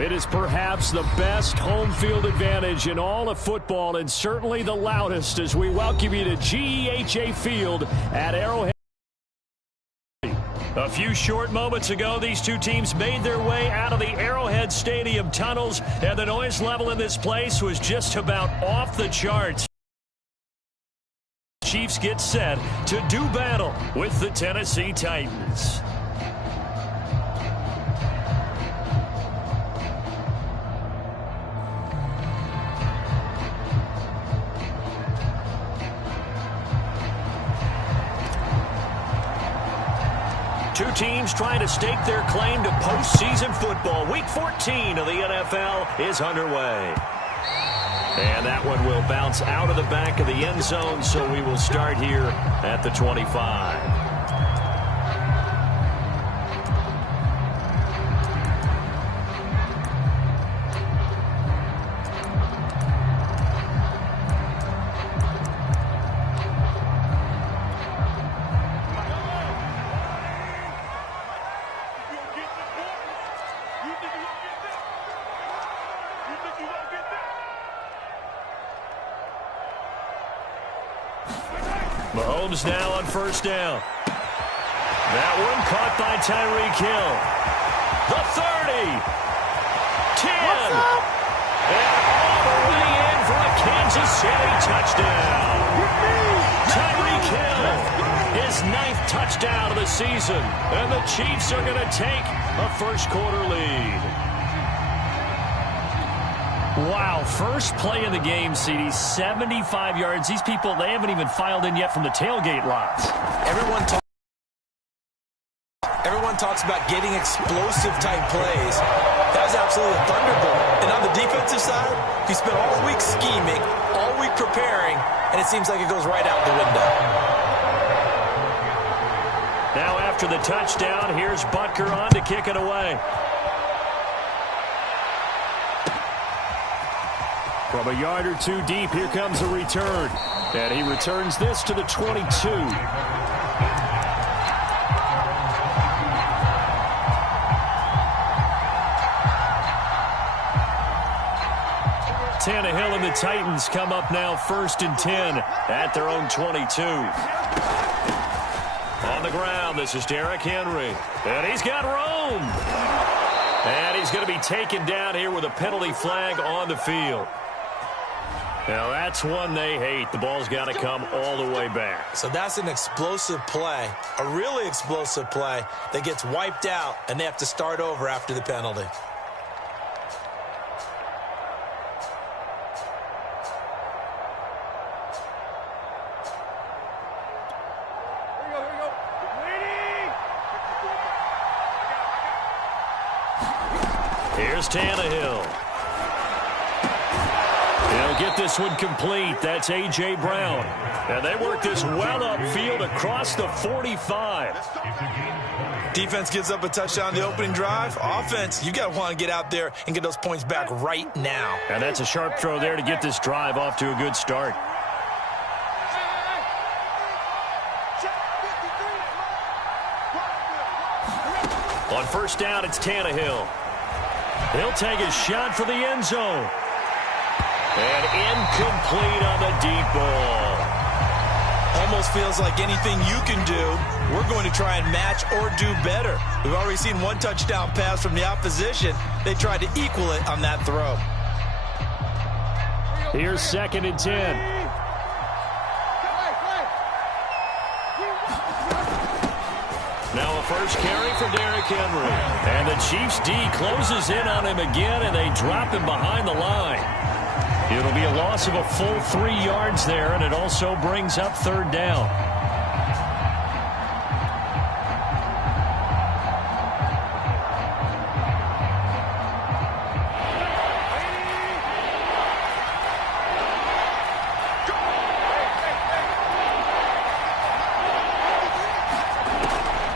It is perhaps the best home field advantage in all of football, and certainly the loudest, as we welcome you to GEHA Field at Arrowhead. A few short moments ago, these two teams made their way out of the Arrowhead Stadium tunnels, and the noise level in this place was just about off the charts. Chiefs get set to do battle with the Tennessee Titans. Two teams trying to stake their claim to postseason football. Week 14 of the NFL is underway. And that one will bounce out of the back of the end zone, so we will start here at the 25. Mahomes now on first down. That one caught by Tyreek Hill. The 30. 10. And all the way in for a Kansas City touchdown. Tyreek Hill, his 9th touchdown of the season. And the Chiefs are going to take a first-quarter lead. Wow, first play of the game, CD, 75 yards. These people, they haven't even filed in yet from the tailgate lots. Everyone talks about getting explosive-type plays. That was absolutely a thunderbolt. And on the defensive side, he spent all week scheming, all week preparing, and it seems like it goes right out the window. Now after the touchdown, here's Butker on to kick it away. From a yard or two deep, here comes a return. And he returns this to the 22. Tannehill and the Titans come up now 1st and 10 at their own 22. On the ground, this is Derrick Henry. And he's got room. And he's going to be taken down here with a penalty flag on the field. Now, that's one they hate. The ball's got to come all the way back. So that's an explosive play, a really explosive play that gets wiped out, and they have to start over after the penalty. Here's Tannehill. He'll get this one complete. That's A.J. Brown. And they work this well upfield across the 45. Defense gives up a touchdown the opening drive. Offense, you got to want to get out there and get those points back right now. And that's a sharp throw there to get this drive off to a good start. On first down, it's Tannehill. He'll take a shot for the end zone. And incomplete on the deep ball. Almost feels like anything you can do, we're going to try and match or do better. We've already seen one touchdown pass from the opposition. They tried to equal it on that throw. Here's 2nd and 10. Now a first carry for Derrick Henry. And the Chiefs D closes in on him again, and they drop him behind the line. It'll be a loss of a full 3 yards there, and it also brings up 3rd down.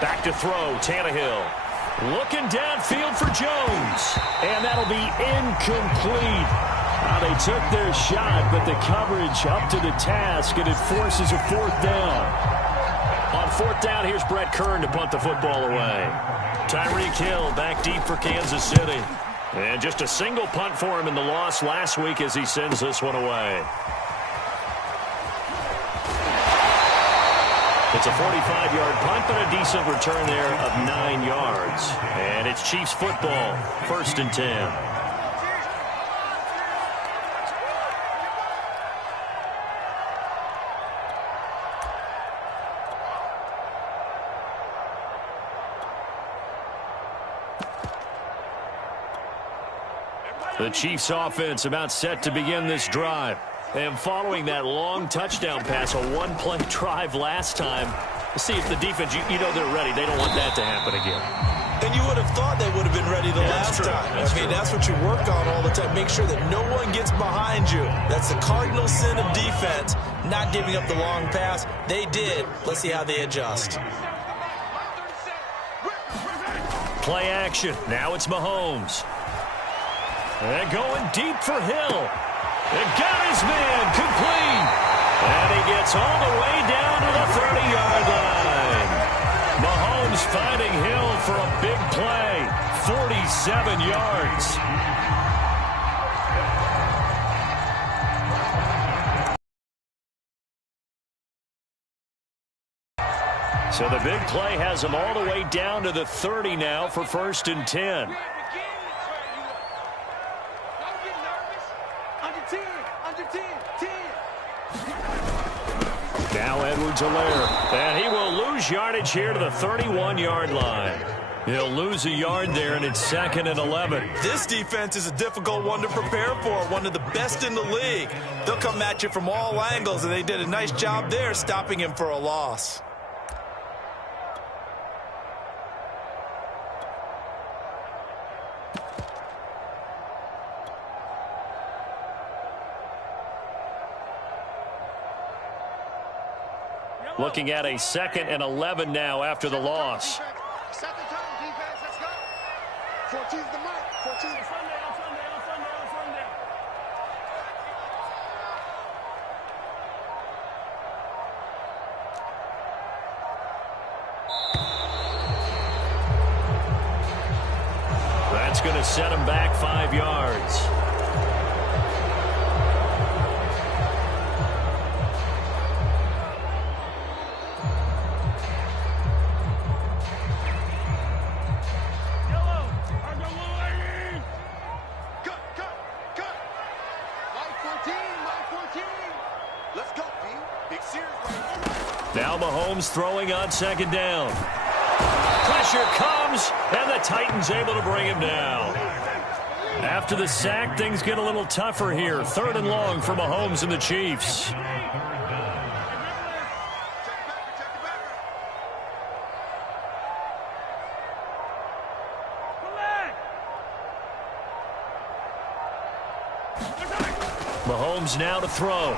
Back to throw, Tannehill. Looking downfield for Jones. And that'll be incomplete. They took their shot, but the coverage up to the task, and it forces a 4th down. On 4th down, here's Brett Kern to punt the football away. Tyreek Hill back deep for Kansas City. And just a single punt for him in the loss last week as he sends this one away. It's a 45-yard punt, but a decent return there of 9 yards. And it's Chiefs football, 1st and 10. The Chiefs offense about set to begin this drive. And following that long touchdown pass, a one-play drive last time, see if the defense, you know they're ready. They don't want that to happen again. And you would have thought they would have been ready the last time. That's what you work on all the time. Make sure that no one gets behind you. That's the cardinal sin of defense, not giving up the long pass. They did. Let's see how they adjust. Play action. Now it's Mahomes. And going deep for Hill. And got his man complete. And he gets all the way down to the 30-yard line. Mahomes finding Hill for a big play. 47 yards. So the big play has him all the way down to the 30 now for 1st and 10. Now Edwards-Helaire, and he will lose yardage here to the 31-yard line. He'll lose a yard there, and it's 2nd and 11. This defense is a difficult one to prepare for, one of the best in the league. They'll come at you from all angles, and they did a nice job there stopping him for a loss. Looking at a 2nd and 11 now after the loss. Set the tone, defense. Let's go. 14's the mark. 14. On Sunday. That's going to set him back 5 yards. Now Mahomes throwing on 2nd down. Pressure comes, and the Titans able to bring him down. After the sack, things get a little tougher here. 3rd and long for Mahomes and the Chiefs. Mahomes now to throw.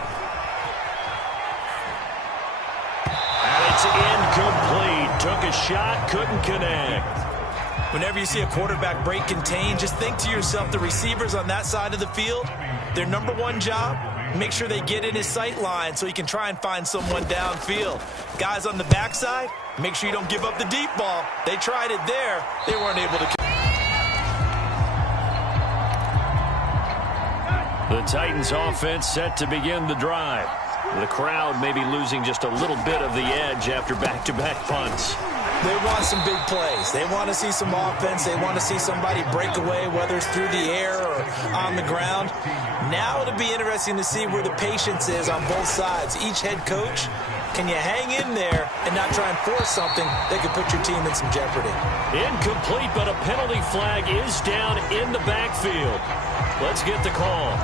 It's incomplete. Took a shot, couldn't connect. Whenever you see a quarterback break contain, just think to yourself, the receivers on that side of the field, their number one job, make sure they get in his sight line so he can try and find someone downfield. Guys on the backside, make sure you don't give up the deep ball. They tried it there. They weren't able to. The Titans offense set to begin the drive. The crowd may be losing just a little bit of the edge after back-to-back punts. They want some big plays. They want to see some offense. They want to see somebody break away, whether it's through the air or on the ground. Now it'll be interesting to see where the patience is on both sides. Each head coach, can you hang in there and not try and force something that could put your team in some jeopardy? Incomplete, but a penalty flag is down in the backfield. Let's get the call.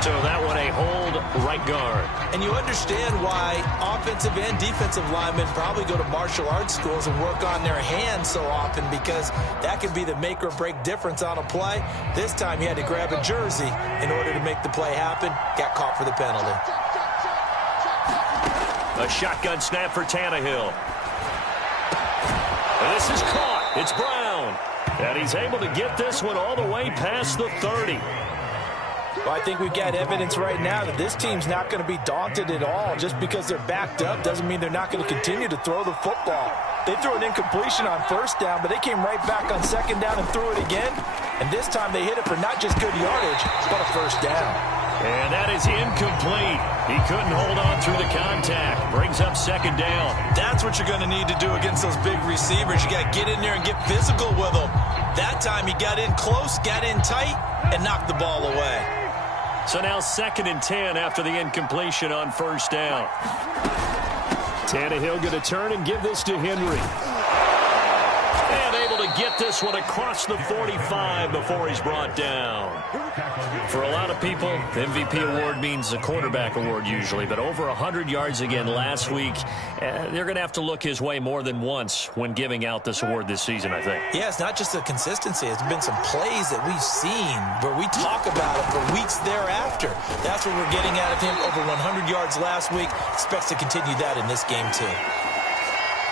So that one a hold right guard. And you understand why offensive and defensive linemen probably go to martial arts schools and work on their hands so often, because that can be the make or break difference on a play. This time he had to grab a jersey in order to make the play happen. Got caught for the penalty. A shotgun snap for Tannehill. And this is caught. It's Brown. And he's able to get this one all the way past the 30. Well, I think we've got evidence right now that this team's not going to be daunted at all. Just because they're backed up doesn't mean they're not going to continue to throw the football. They threw an incompletion on 1st down, but they came right back on 2nd down and threw it again. And this time they hit it for not just good yardage, but a first down. And that is incomplete. He couldn't hold on through the contact. Brings up second down. That's what you're going to need to do against those big receivers. You got to get in there and get physical with them. That time he got in close, got in tight, and knocked the ball away. So now 2nd and 10 after the incompletion on first down. Tannehill going to turn and give this to Henry. And able to get this one across the 45 before he's brought down. For a lot of people, the MVP award means a quarterback award usually, but over 100 yards again last week, they're going to have to look his way more than once when giving out this award this season, I think. Yeah, it's not just the consistency. It's been some plays that we've seen where we talk about it for weeks thereafter. That's what we're getting out of him. Over 100 yards last week. Expects to continue that in this game, too.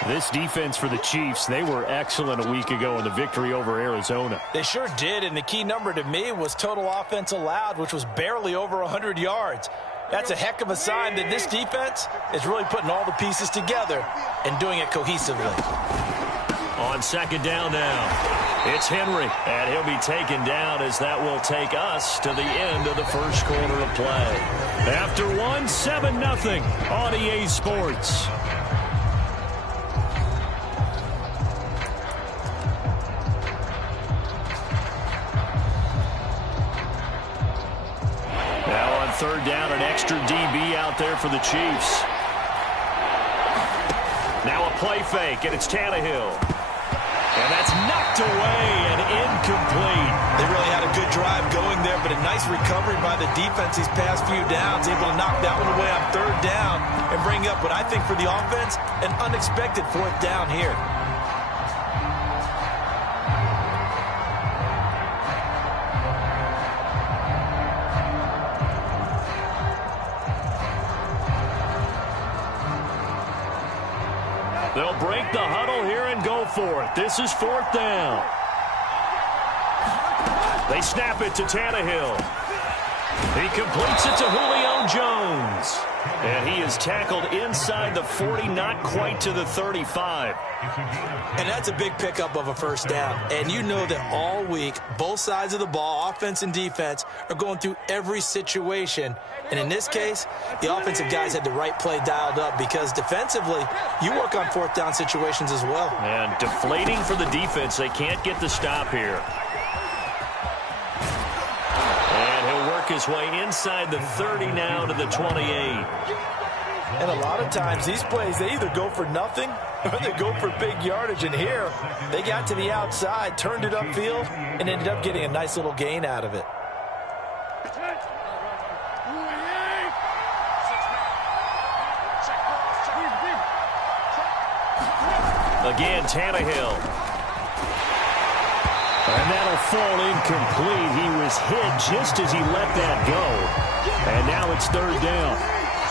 This defense for the Chiefs, they were excellent a week ago in the victory over Arizona. They sure did, and the key number to me was total offense allowed, which was barely over 100 yards. That's a heck of a sign that this defense is really putting all the pieces together and doing it cohesively. On second down now, it's Henry, and he'll be taken down as that will take us to the end of the first quarter of play. After one, 7-0 on EA Sports. Third down, an extra DB out there for the Chiefs. Now a play fake, and it's Tannehill. And that's knocked away and incomplete. They really had a good drive going there, but a nice recovery by the defense these past few downs, able to knock that one away on third down and bring up what I think for the offense, an unexpected fourth down here. They'll break the huddle here and go for it. This is fourth down. They snap it to Tannehill. He completes it to Julio Jones. And he is tackled inside the 40, not quite to the 35. And that's a big pickup of a first down. And you know that all week, both sides of the ball, offense and defense, are going through every situation. And in this case, the offensive guys had the right play dialed up because defensively, you work on fourth down situations as well. And deflating for the defense. They can't get the stop here. And he'll work his way inside the 30 now to the 28. And a lot of times, these plays, they either go for nothing or they go for big yardage. And here, they got to the outside, turned it upfield, and ended up getting a nice little gain out of it. Again, Tannehill. And that'll fall incomplete. He was hit just as he let that go. And now it's third down.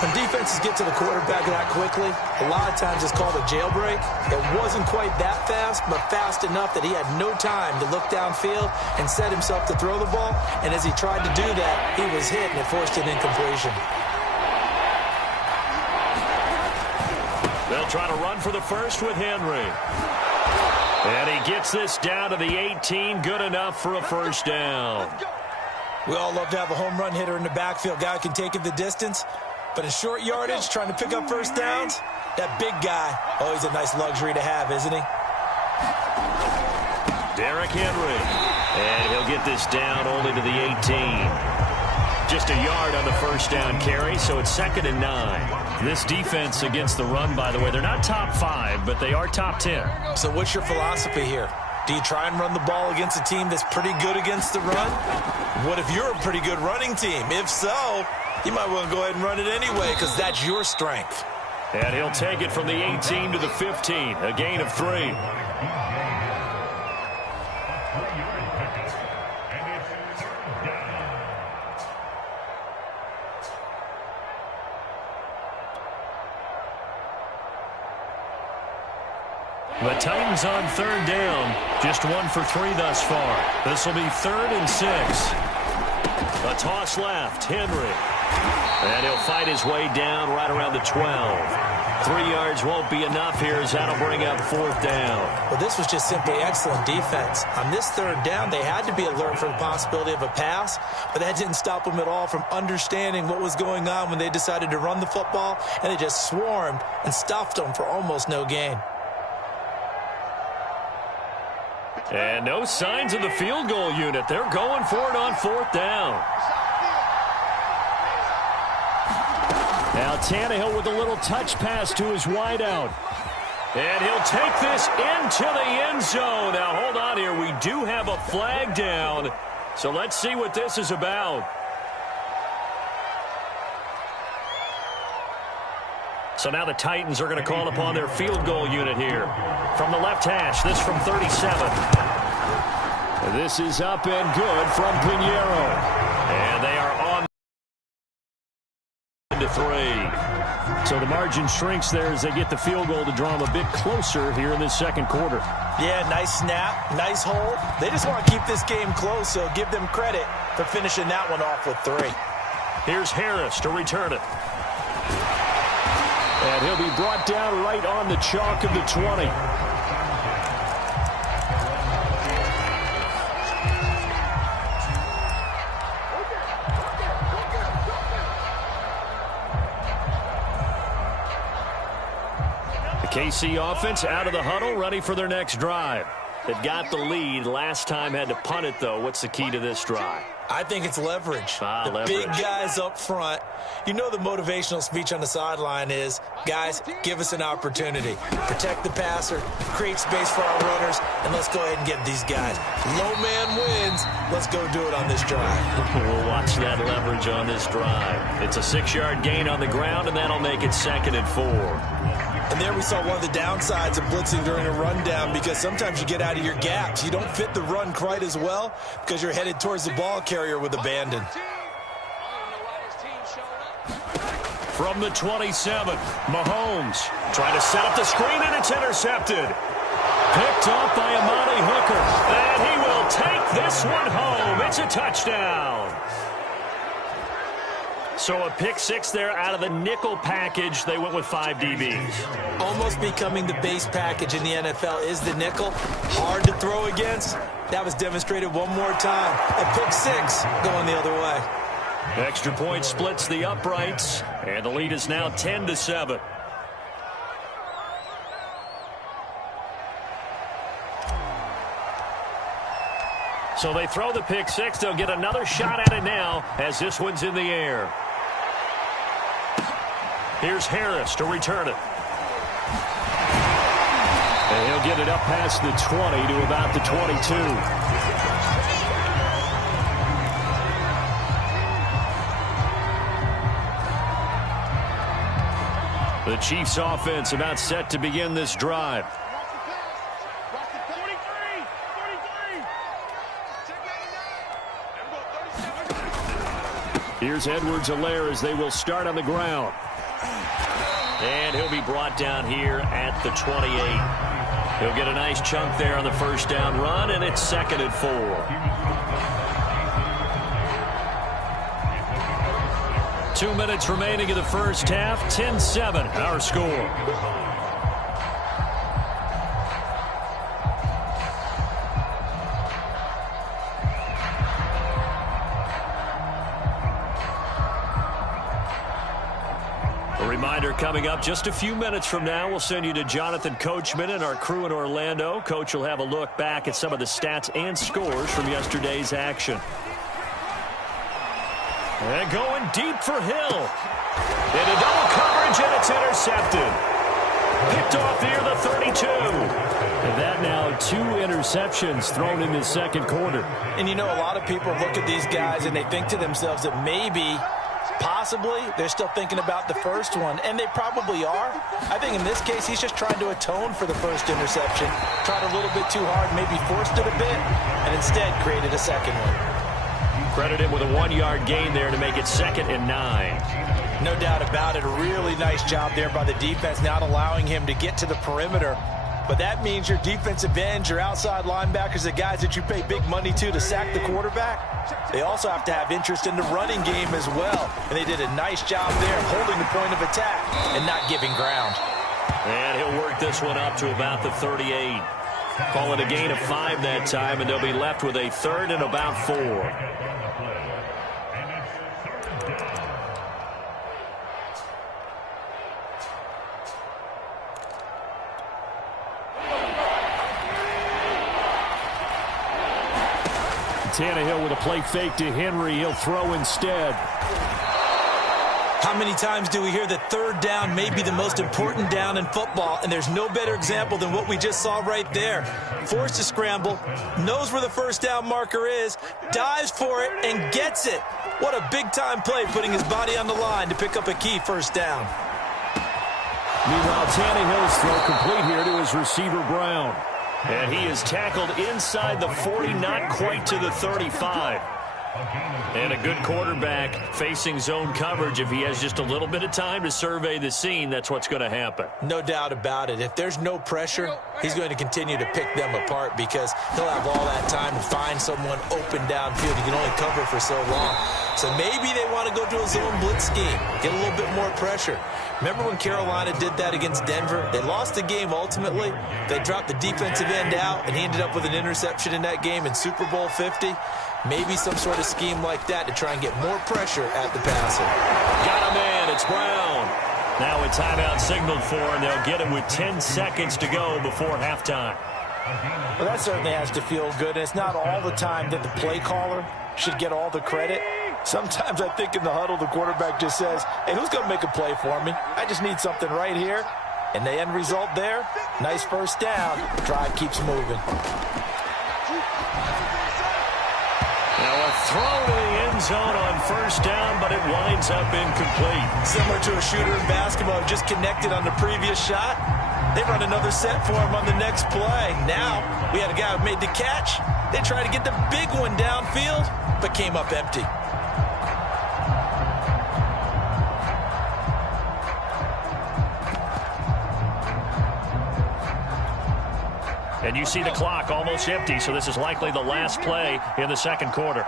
When defenses get to the quarterback that quickly, a lot of times it's called a jailbreak. It wasn't quite that fast, but fast enough that he had no time to look downfield and set himself to throw the ball. And as he tried to do that, he was hit and it forced an incompletion. They'll try to run for the first with Henry. And he gets this down to the 18. Good enough for a first down. We all love to have a home run hitter in the backfield. Guy who can take it the distance. But in short yardage, trying to pick up first downs, that big guy, always a nice luxury to have, isn't he? Derrick Henry. And he'll get this down only to the 18. Just a yard on the first down carry, so it's 2nd and 9. This defense against the run, by the way, they're not top 5, but they are top 10. So what's your philosophy here? Do you try and run the ball against a team that's pretty good against the run? What if you're a pretty good running team? If so, you might want to go ahead and run it anyway because that's your strength. And he'll take it from the 18 to the 15, a gain of 3. The Titans on third down. Just 1 for 3 thus far. This will be 3rd and 6. A toss left. Henry. And he'll fight his way down right around the 12. 3 yards won't be enough here as that'll bring up 4th down. Well, this was just simply excellent defense. On this 3rd down, they had to be alert for the possibility of a pass, but that didn't stop them at all from understanding what was going on when they decided to run the football, and they just swarmed and stuffed them for almost no gain. And no signs of the field goal unit. They're going for it on 4th down. Now Tannehill with a little touch pass to his wideout. And he'll take this into the end zone. Now hold on here. We do have a flag down. So let's see what this is about. So now the Titans are going to call upon their field goal unit here. From the left hash, this from 37. This is up and good from Pinheiro. And they are on to 3. So the margin shrinks there as they get the field goal to draw them a bit closer here in this 2nd quarter. Yeah, nice snap, nice hold. They just want to keep this game close, so give them credit for finishing that one off with 3. Here's Harris to return it. And he'll be brought down right on the chalk of the 20. The KC offense out of the huddle, ready for their next drive. They've got the lead. Last time had to punt it, though. What's the key to this drive? I think it's leverage. Leverage. Big guys up front. You know the motivational speech on the sideline is, guys, give us an opportunity. Protect the passer, create space for our runners, and let's go ahead and get these guys. Low man wins. Let's go do it on this drive. We'll watch that leverage on this drive. It's a 6-yard gain on the ground, and that'll make it 2nd and 4. And there we saw one of the downsides of blitzing during a rundown, because sometimes you get out of your gaps. You don't fit the run quite as well because you're headed towards the ball carrier with abandon. From the 27, Mahomes trying to set up the screen, and it's intercepted. Picked off by Amani Hooker. And he will take this one home. It's a touchdown. So a pick 6 there out of the nickel package. They went with 5 DBs. Almost becoming the base package in the NFL is the nickel. Hard to throw against. That was demonstrated one more time. A pick 6 going the other way. Extra point splits the uprights, and the lead is now 10-7. So they throw the pick 6. They'll get another shot at it now as this one's in the air. Here's Harris to return it. And he'll get it up past the 20 to about the 22. The Chiefs offense about set to begin this drive. Here's Edwards-Helaire as they will start on the ground. And he'll be brought down here at the 28. He'll get a nice chunk there on the 1st down run, and it's 2nd and 4. 2 minutes remaining in the 1st half. 10-7, our score. Reminder coming up just a few minutes from now, we'll send you to Jonathan Coachman and our crew in Orlando. Coach will have a look back at some of the stats and scores from yesterday's action. And going deep for Hill. Into double coverage, and it's intercepted. Picked off near the 32. And that now 2 interceptions thrown in the 2nd quarter. And you know, a lot of people look at these guys and they think to themselves that maybe, possibly, they're still thinking about the first one, and they probably are. I think in this case, he's just trying to atone for the first interception. Tried a little bit too hard, maybe forced it a bit, and instead created a 2nd one. Credit him with a 1-yard gain there to make it 2nd and 9. No doubt about it. A really nice job there by the defense, not allowing him to get to the perimeter but that means your defensive ends, your outside linebackers, the guys that you pay big money to sack the quarterback, they also have to have interest in the running game as well. And they did a nice job there of holding the point of attack and not giving ground. And he'll work this one up to about the 38. Call it a gain of 5 that time, and they'll be left with a 3rd and about 4. Tannehill with a play fake to Henry. He'll throw instead. How many times do we hear that 3rd down may be the most important down in football, and there's no better example than what we just saw right there. Forced to scramble, knows where the 1st down marker is, dives for it, and gets it. What a big-time play, putting his body on the line to pick up a key 1st down. Meanwhile, Tannehill's throw complete here to his receiver, Brown. And he is tackled inside the 40, not quite to the 35. And a good quarterback facing zone coverage. If he has just a little bit of time to survey the scene, that's what's going to happen. No doubt about it. If there's no pressure, he's going to continue to pick them apart because he'll have all that time to find someone open downfield. He can only cover for so long. So maybe they want to go to a zone blitz scheme, get a little bit more pressure. Remember when Carolina did that against Denver? They lost the game ultimately. They dropped the defensive end out, and he ended up with an interception in that game in Super Bowl 50. Maybe some sort of scheme like that to try and get more pressure at the passer. Got a man. It's Brown. Now a timeout signaled for, and they'll get him with 10 seconds to go before halftime. Well, that certainly has to feel good, and it's not all the time that the play caller should get all the credit. Sometimes I think in the huddle, the quarterback just says, hey, who's going to make a play for me? I just need something right here. And the end result there, nice 1st down. Drive keeps moving. Now a throw to the end zone on 1st down, but it winds up incomplete. Similar to a shooter in basketball, just connected on the previous shot. They run another set for him on the next play. Now we had a guy who made the catch. They tried to get the big one downfield, but came up empty. And you see the clock almost empty, so this is likely the last play in the 2nd quarter.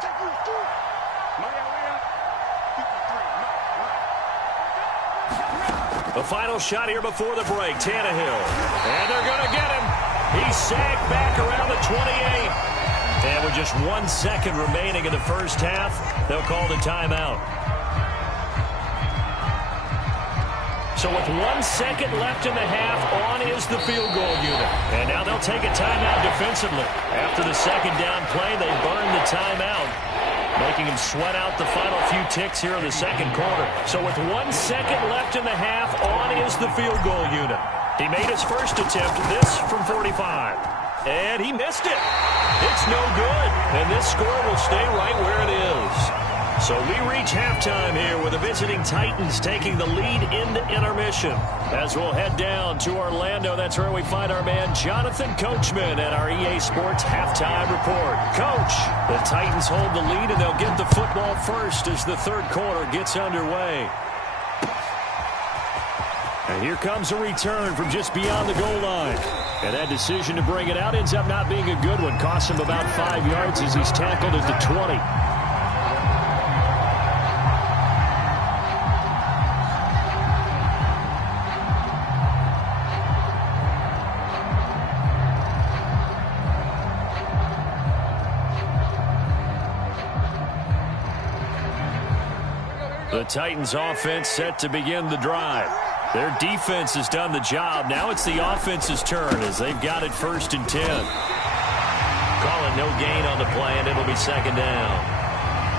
The final shot here before the break, Tannehill. And they're going to get him. He's sagged back around the 28. And with just 1 second remaining in the 1st half, they'll call the timeout. So with 1 second left in the half, on is the field goal unit. And now they'll take a timeout defensively. After the 2nd down play, they burn the timeout, making him sweat out the final few ticks here in the 2nd quarter. So with 1 second left in the half, on is the field goal unit. He made his first attempt, this from 45. And he missed it. It's no good. And this score will stay right where it is. So we reach halftime here with the visiting Titans taking the lead into intermission. As we'll head down to Orlando, that's where we find our man Jonathan Coachman at our EA Sports Halftime Report. Coach, the Titans hold the lead and they'll get the football first as the 3rd quarter gets underway. And here comes a return from just beyond the goal line. And that decision to bring it out ends up not being a good one. Costs him about 5 yards as he's tackled at the 20. The Titans offense set to begin the drive. Their defense has done the job. Now it's the offense's turn as they've got it 1st and 10. Call it no gain on the play, and it'll be 2nd down.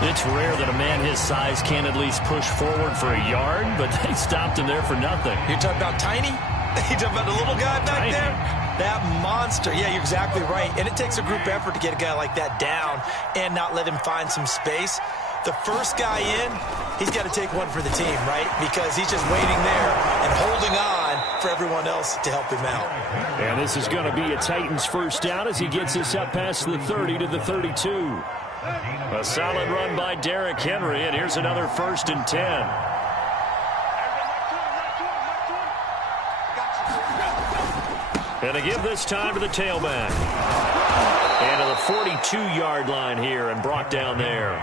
It's rare that a man his size can't at least push forward for a yard, but they stopped him there for nothing. You're talking about Tiny? You're talking about the little guy back there? That monster. Yeah, you're exactly right. And it takes a group effort to get a guy like that down and not let him find some space. The first guy in, he's got to take one for the team, right? Because he's just waiting there and holding on for everyone else to help him out. And this is going to be a Titans 1st down as he gets us up past the 30 to the 32. A solid run by Derrick Henry, and here's another 1st and 10. And they give this time to the tailback. And to the 42-yard line here and brought down there.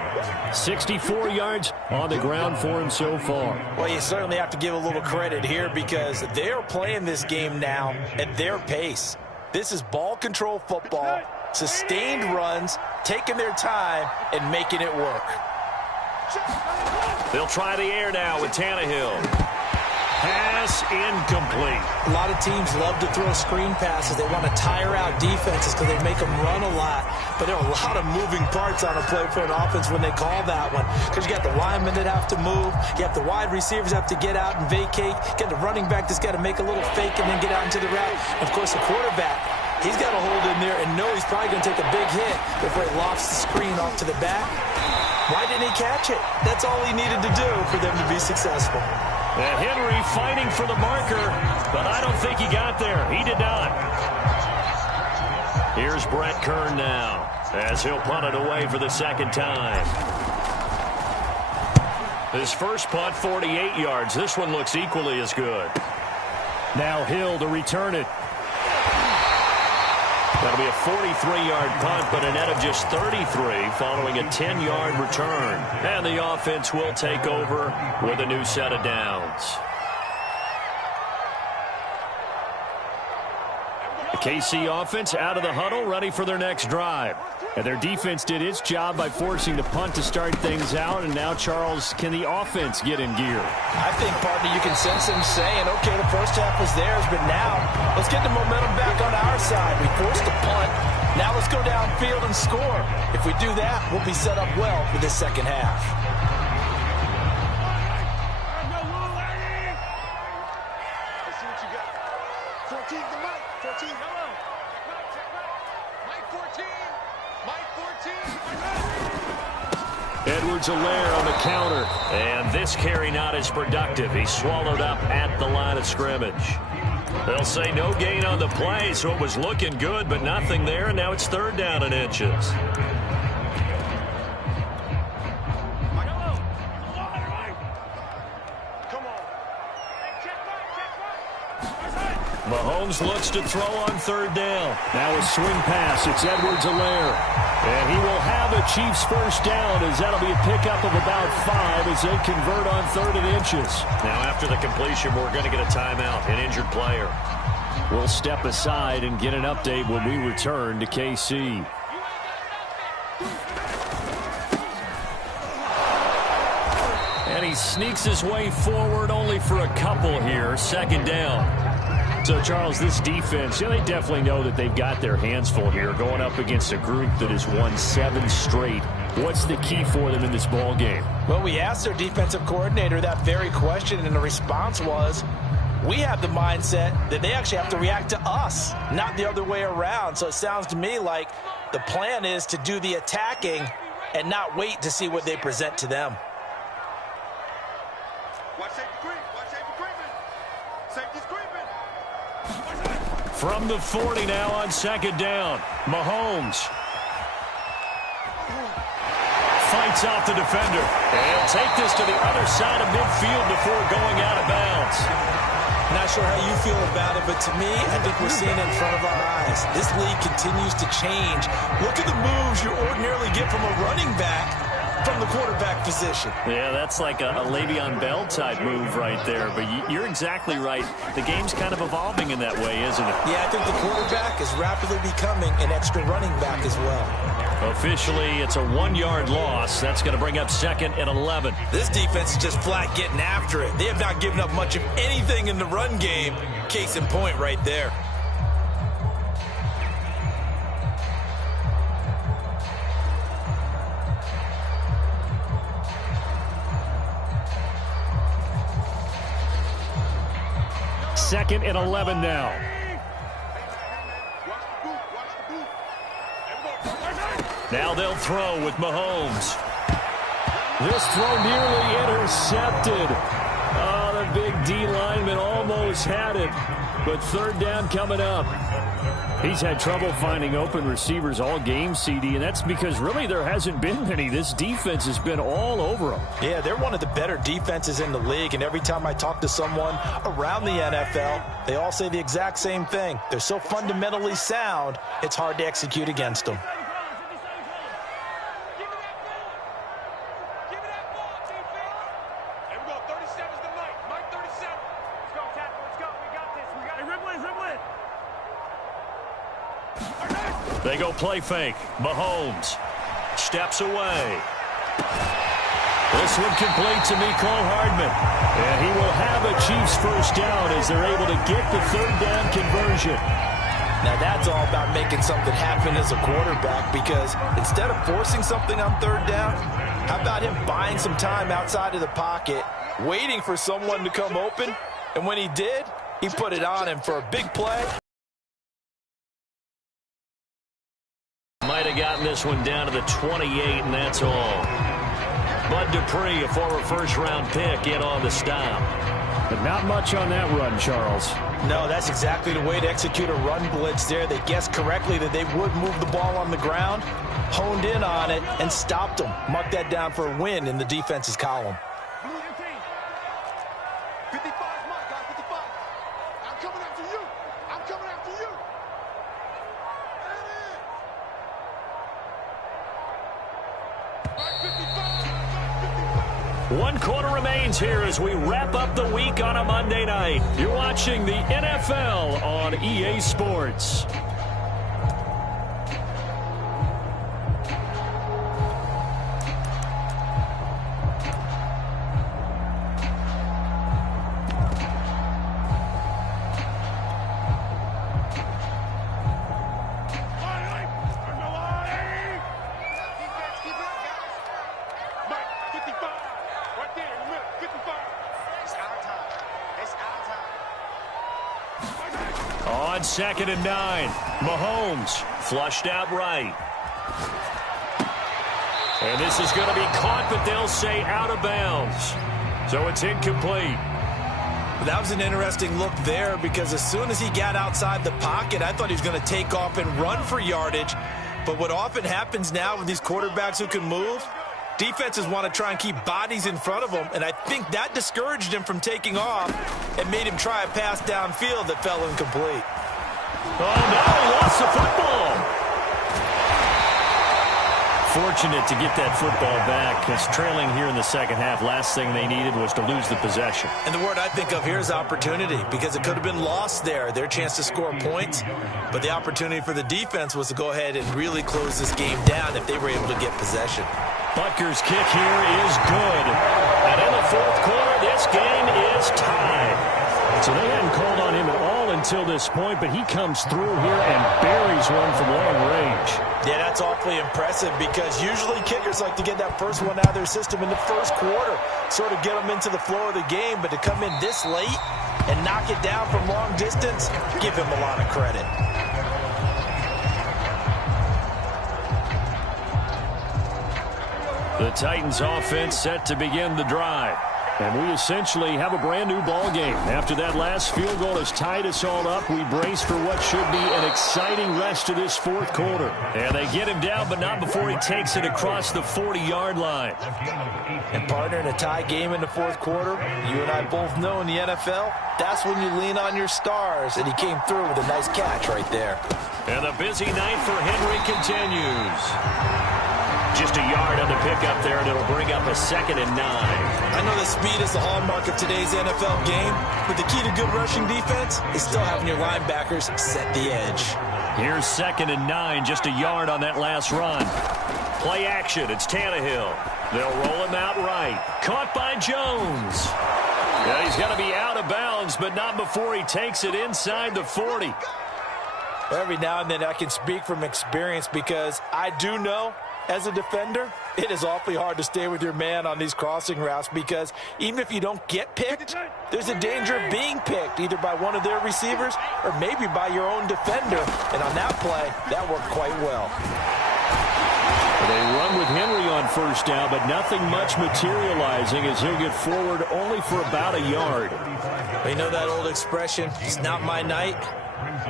64 yards on the ground for him so far. Well, you certainly have to give a little credit here because they're playing this game now at their pace. This is ball control football, sustained runs, taking their time and making it work. They'll try the air now with Tannehill. Pass incomplete. A lot of teams love to throw screen passes. They want to tire out defenses because they make them run a lot. But there are a lot of moving parts on a play for an offense when they call that one. Because you got the linemen that have to move. You have the wide receivers have to get out and vacate. You got the running back that's got to make a little fake and then get out into the route. And, of course, the quarterback, he's got to hold in there and know he's probably going to take a big hit before he lofts the screen off to the back. Why didn't he catch it? That's all he needed to do for them to be successful. And Henry fighting for the marker, but I don't think he got there. He did not. Here's Brett Kern now as he'll punt it away for the second time. His first punt, 48 yards. This one looks equally as good. Now Hill to return it. That'll be a 43-yard punt, but a net of just 33 following a 10-yard return. And the offense will take over with a new set of downs. The KC offense out of the huddle, ready for their next drive. And their defense did its job by forcing the punt to start things out. And now, Charles, can the offense get in gear? I think, partner, you can sense them saying, okay, the first half was theirs, but now let's get the momentum back on our side. We forced the punt. Now let's go downfield and score. If we do that, we'll be set up well for this second half. Let's see what you got. 14 to Mike. 14. Mike 14. Mike 14. Edwards-Helaire on the counter. And this carry not as productive. He's swallowed up at the line of scrimmage. They'll say no gain on the play, so it was looking good, but nothing there, and now it's third down in inches. Mahomes looks to throw on third down. Now a swing pass. It's Edwards-Helaire. And he will have a Chiefs first down as that'll be a pickup of about 5 as they convert on third and inches. Now after the completion, we're going to get a timeout, an injured player. We'll step aside and get an update when we return to KC. And he sneaks his way forward only for a couple here. Second down. So, Charles, this defense, they definitely know that they've got their hands full here going up against a group that has won 7 straight. What's the key for them in this ball game? Well, we asked their defensive coordinator that very question, and the response was, we have the mindset that they actually have to react to us, not the other way around. So it sounds to me like the plan is to do the attacking and not wait to see what they present to them. Watch safety creep. Watch safety creeping. Safety's creeping. From the 40 now on second down. Mahomes fights off the defender. And he'll take this to the other side of midfield before going out of bounds. Not sure how you feel about it, but to me, I think we're seeing it in front of our eyes. This league continues to change. Look at the moves you ordinarily get from a running back from the quarterback position. Yeah, that's like a Le'Veon Bell type move right there. But you're exactly right. The game's kind of evolving in that way, isn't it? Yeah, I think the quarterback is rapidly becoming an extra running back as well. Officially, it's a 1-yard loss. That's going to bring up second and 11. This defense is just flat getting after it. They have not given up much of anything in the run game. Case in point right there. Second and 11 now. Now they'll throw with Mahomes. This throw nearly intercepted. Oh, the big D lineman almost had it. But third down coming up. He's had trouble finding open receivers all game, CD, and that's because really there hasn't been many. This defense has been all over him. Yeah, they're one of the better defenses in the league, and every time I talk to someone around the NFL, they all say the exact same thing. They're so fundamentally sound, it's hard to execute against them. They go play fake. Mahomes steps away. This one complete to Mecole Hardman. And he will have a Chiefs first down as they're able to get the third down conversion. Now that's all about making something happen as a quarterback, because instead of forcing something on third down, how about him buying some time outside of the pocket, waiting for someone to come open, and when he did, he put it on him for a big play. Might have gotten this one down to the 28, and that's all. Bud Dupree, a former first-round pick, in on the stop. But not much on that run, Charles. No, that's exactly the way to execute a run blitz there. They guessed correctly that they would move the ball on the ground, honed in on it, and stopped them. Mark that down for a win in the defense's column. 55 is mine, guys, 55. I'm coming after you. I'm coming after you. One quarter remains here as we wrap up the week on a Monday night. You're watching the NFL on EA Sports. On 2nd and 9, Mahomes flushed out right. And this is going to be caught, but they'll say out of bounds. So it's incomplete. That was an interesting look there, because as soon as he got outside the pocket, I thought he was going to take off and run for yardage. But what often happens now with these quarterbacks who can move, defenses want to try and keep bodies in front of them, and I think that discouraged him from taking off and made him try a pass downfield that fell incomplete. Oh, no, he lost the football. Fortunate to get that football back, because trailing here in the second half, last thing they needed was to lose the possession. And the word I think of here is opportunity, because it could have been lost there, their chance to score points. But the opportunity for the defense was to go ahead and really close this game down if they were able to get possession. Butker's kick here is good. And in the fourth quarter, this game is tied. So they hadn't called on him at all until this point, but he comes through here and buries one from long range. Yeah, that's awfully impressive, because usually kickers like to get that first one out of their system in the first quarter, sort of get them into the flow of the game, but to come in this late and knock it down from long distance, give him a lot of credit. The Titans offense set to begin the drive. And we essentially have a brand new ball game. After that last field goal has tied us all up, we brace for what should be an exciting rest of this fourth quarter. And they get him down, but not before he takes it across the 40-yard line. And partner, in a tie game in the fourth quarter, you and I both know in the NFL, that's when you lean on your stars. And he came through with a nice catch right there. And the busy night for Henry continues. Just a yard on the pickup there, and it'll bring up a 2nd and 9. I know that speed is the hallmark of today's NFL game, but the key to good rushing defense is still having your linebackers set the edge. Here's 2nd and 9, just a yard on that last run. Play action, it's Tannehill. They'll roll him out right. Caught by Jones. Yeah, he's got to be out of bounds, but not before he takes it inside the 40. Every now and then I can speak from experience, because I do know, as a defender, it is awfully hard to stay with your man on these crossing routes, because even if you don't get picked, there's a danger of being picked, either by one of their receivers or maybe by your own defender. And on that play, that worked quite well. They run with Henry on first down, but nothing much materializing as he'll get forward only for about a yard. You know that old expression, it's not my night?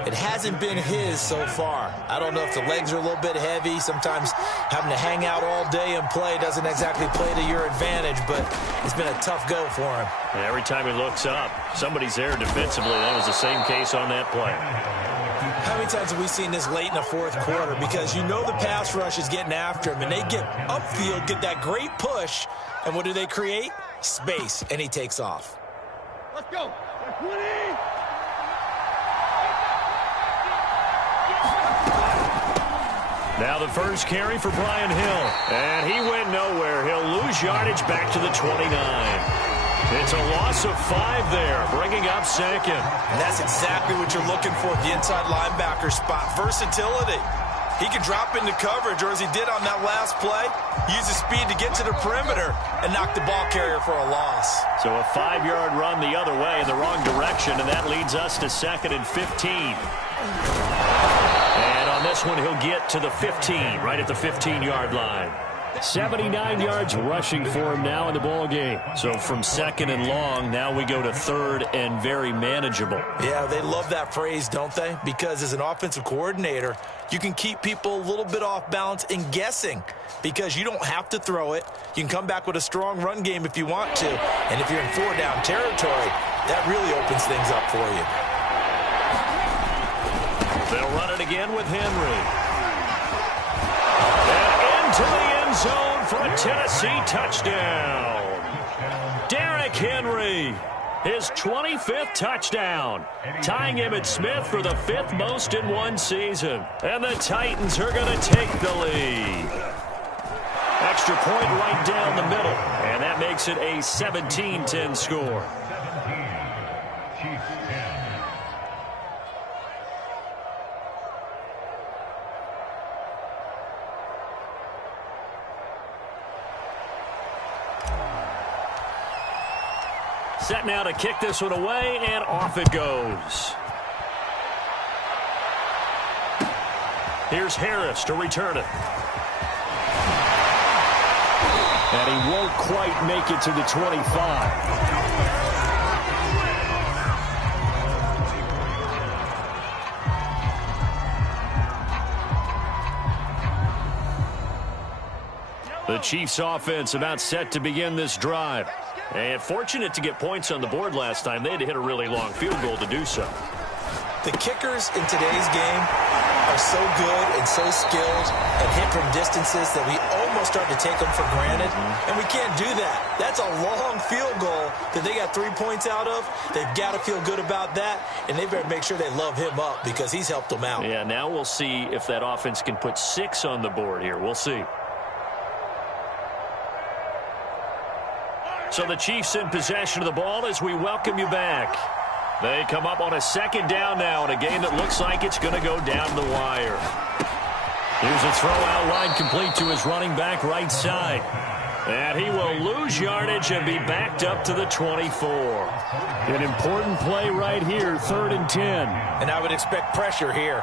It hasn't been his so far. I don't know if the legs are a little bit heavy. Sometimes having to hang out all day and play doesn't exactly play to your advantage, but it's been a tough go for him. And every time he looks up, somebody's there defensively. That was the same case on that play. How many times have we seen this late in the fourth quarter? Because you know the pass rush is getting after him, and they get upfield, get that great push, and what do they create? Space, and he takes off. Let's go. 20. Now the first carry for Brian Hill. And he went nowhere. He'll lose yardage back to the 29. It's a loss of 5 there, bringing up second. And that's exactly what you're looking for at the inside linebacker spot. Versatility. He can drop into coverage, or as he did on that last play, use his speed to get to the perimeter and knock the ball carrier for a loss. So a 5-yard run the other way in the wrong direction, and that leads us to 2nd and 15. And on this one, he'll get to the 15, right at the 15-yard line. 79 yards rushing for him now in the ball game. So from 2nd and long, now we go to 3rd and very manageable. Yeah, they love that phrase, don't they? Because as an offensive coordinator, you can keep people a little bit off balance and guessing because you don't have to throw it. You can come back with a strong run game if you want to. And if you're in 4-down territory, that really opens things up for you. They'll run it again with Henry. And into the end zone for a Tennessee touchdown. Derrick Henry, his 25th touchdown, tying Emmitt Smith for the 5th most in one season. And the Titans are going to take the lead. Extra point right down the middle, and that makes it a 17-10 score. Set now to kick this one away, and off it goes. Here's Harris to return it. And he won't quite make it to the 25. The Chiefs offense about set to begin this drive. And fortunate to get points on the board last time. They had to hit a really long field goal to do so. The kickers in today's game are so good and so skilled and hit from distances that we almost start to take them for granted. And we can't do that. That's a long field goal that they got 3 points out of. They've got to feel good about that, and they better make sure they love him up because he's helped them out. Yeah, now we'll see if that offense can put 6 on the board here. We'll see. So the Chiefs in possession of the ball as we welcome you back. They come up on a 2nd down now in a game that looks like it's going to go down the wire. Here's a throw out line complete to his running back right side. And he will lose yardage and be backed up to the 24. An important play right here, 3rd and 10. And I would expect pressure here.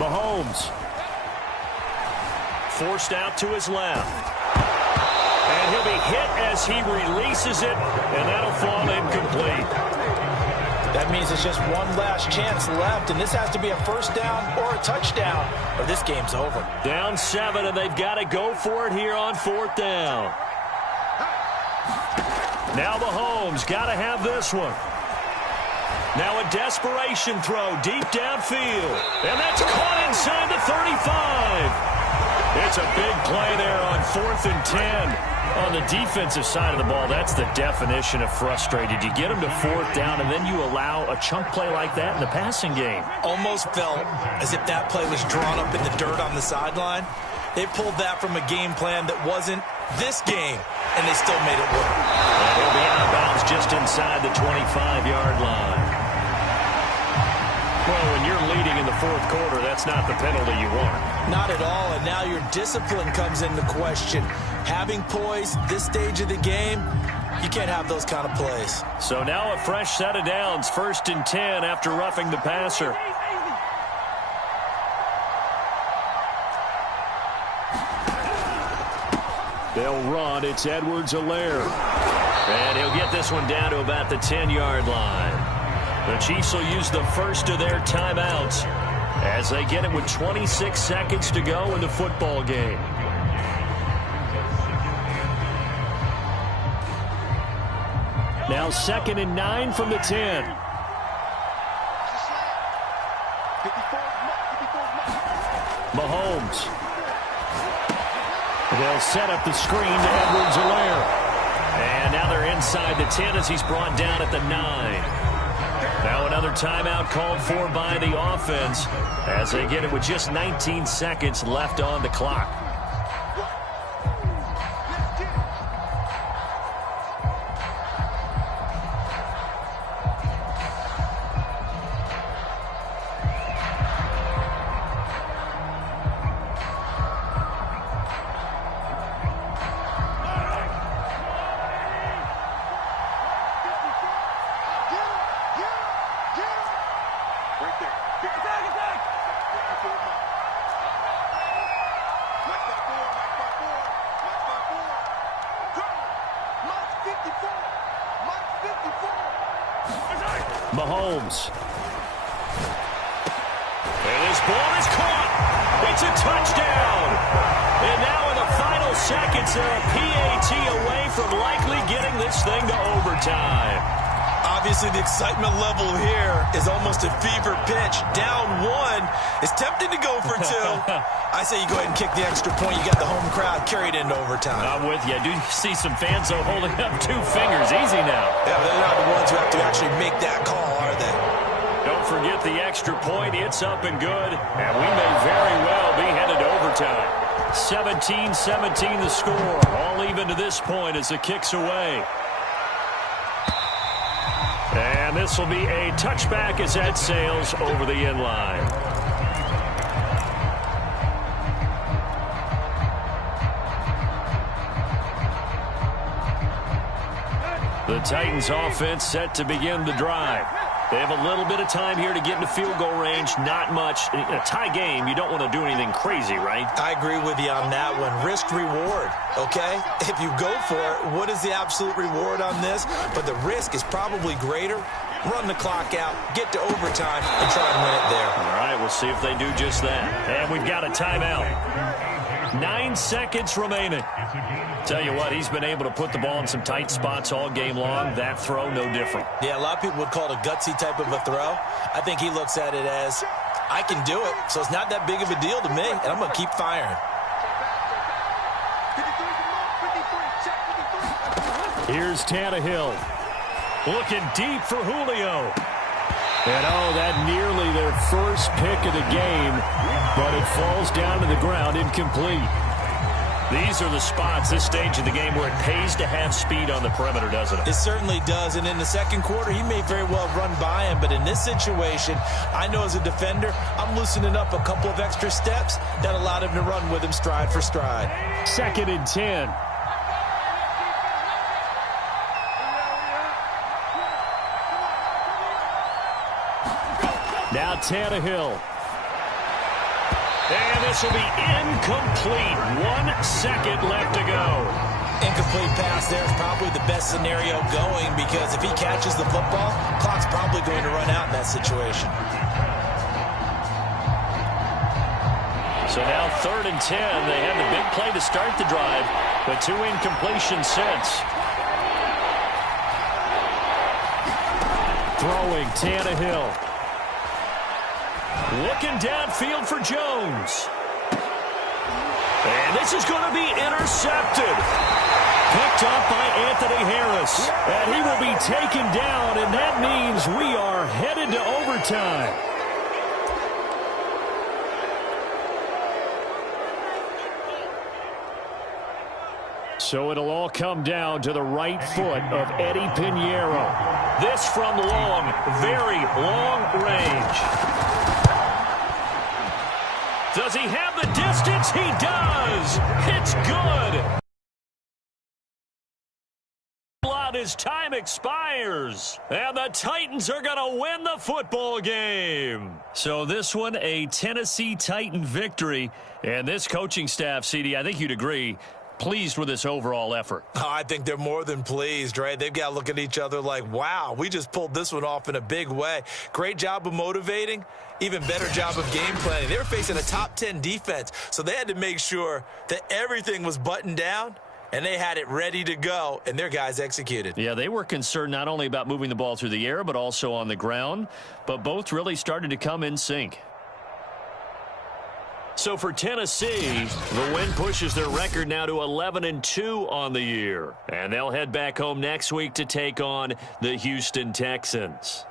Mahomes forced out to his left. And he'll be hit as he releases it, and that'll fall incomplete. That means it's just one last chance left, and this has to be a 1st down or a touchdown, or this game's over. Down 7, and they've got to go for it here on 4th down. Now Mahomes got to have this one. Now a desperation throw deep downfield. And that's caught inside the 35. It's a big play there on 4th and 10. On the defensive side of the ball, that's the definition of frustrated. You get them to 4th down, and then you allow a chunk play like that in the passing game. Almost felt as if that play was drawn up in the dirt on the sideline. They pulled that from a game plan that wasn't this game, and they still made it work. And he'll be out of bounds just inside the 25-yard line. Well, when you're leading in the 4th quarter, that's not the penalty you want. Not at all, and now your discipline comes into question. Having poise this stage of the game, you can't have those kind of plays. So now a fresh set of downs, 1st and 10 after roughing the passer. They'll run. It's Edwards-Helaire. And he'll get this one down to about the 10-yard line. The Chiefs will use the first of their timeouts as they get it with 26 seconds to go in the football game. Now 2nd and 9 from the 10. Mahomes. They'll set up the screen to Edwards-Helaire. And now they're inside the 10 as he's brought down at the 9. Now another timeout called for by the offense as they get it with just 19 seconds left on the clock. Mahomes. And this ball is caught. It's a touchdown. And now in the final seconds, they're a PAT away from likely getting this thing to overtime. Obviously, the excitement level here is almost a fever pitch. Down 1. It's tempting to go for 2. I say you go ahead and kick the extra point. You got the home crowd carried into overtime. I'm with you. I do see some fans, though, holding up 2 fingers. Easy now. Yeah, but they're not the ones who have to actually make that call, are they? Don't forget the extra point. It's up and good. And we may very well be headed to overtime. 17-17 the score. All even to this point as the kick's away. And this will be a touchback as that sails over the end line. The Titans offense set to begin the drive. They have a little bit of time here to get into field goal range. Not much. In a tie game, you don't want to do anything crazy, right? I agree with you on that one. Risk-reward, okay? If you go for it, what is the absolute reward on this? But the risk is probably greater. Run the clock out, get to overtime, and try and win it there. All right, we'll see if they do just that. And we've got a timeout. 9 seconds remaining. Tell you what, he's been able to put the ball in some tight spots all game long. That throw, no different. Yeah, a lot of people would call it a gutsy type of a throw. I think he looks at it as, I can do it, so it's not that big of a deal to me, and I'm going to keep firing. Here's Tannehill. Looking deep for Julio. And, that nearly their first pick of the game, but it falls down to the ground incomplete. These are the spots, this stage of the game, where it pays to have speed on the perimeter, doesn't it? It certainly does, and in the second quarter, he may very well run by him, but in this situation, I know as a defender, I'm loosening up a couple of extra steps that allowed him to run with him stride for stride. 2nd and 10. Now Tannehill. And this will be incomplete. 1 second left to go. Incomplete pass there is probably the best scenario going because if he catches the football, clock's probably going to run out in that situation. So now 3rd and 10. They had the big play to start the drive, but 2 incompletions since. Throwing Tannehill. Looking downfield for Jones. And this is going to be intercepted. Picked up by Anthony Harris. And he will be taken down, and that means we are headed to overtime. So it'll all come down to the right foot of Eddie Pinheiro. This from long, very long range. Does he have the distance? He does. It's good. His time expires, and the Titans are going to win the football game. So this one, a Tennessee Titan victory, and this coaching staff, CD, I think you'd agree, pleased with this overall effort. Oh, I think they're more than pleased, right? They've got to look at each other like, wow, we just pulled this one off in a big way. Great job of motivating, even better job of game planning. They were facing a top 10 defense, so they had to make sure that everything was buttoned down, and they had it ready to go, and their guys executed. Yeah, they were concerned not only about moving the ball through the air, but also on the ground, but both really started to come in sync. So for Tennessee, the win pushes their record now to 11-2 on the year. And they'll head back home next week to take on the Houston Texans.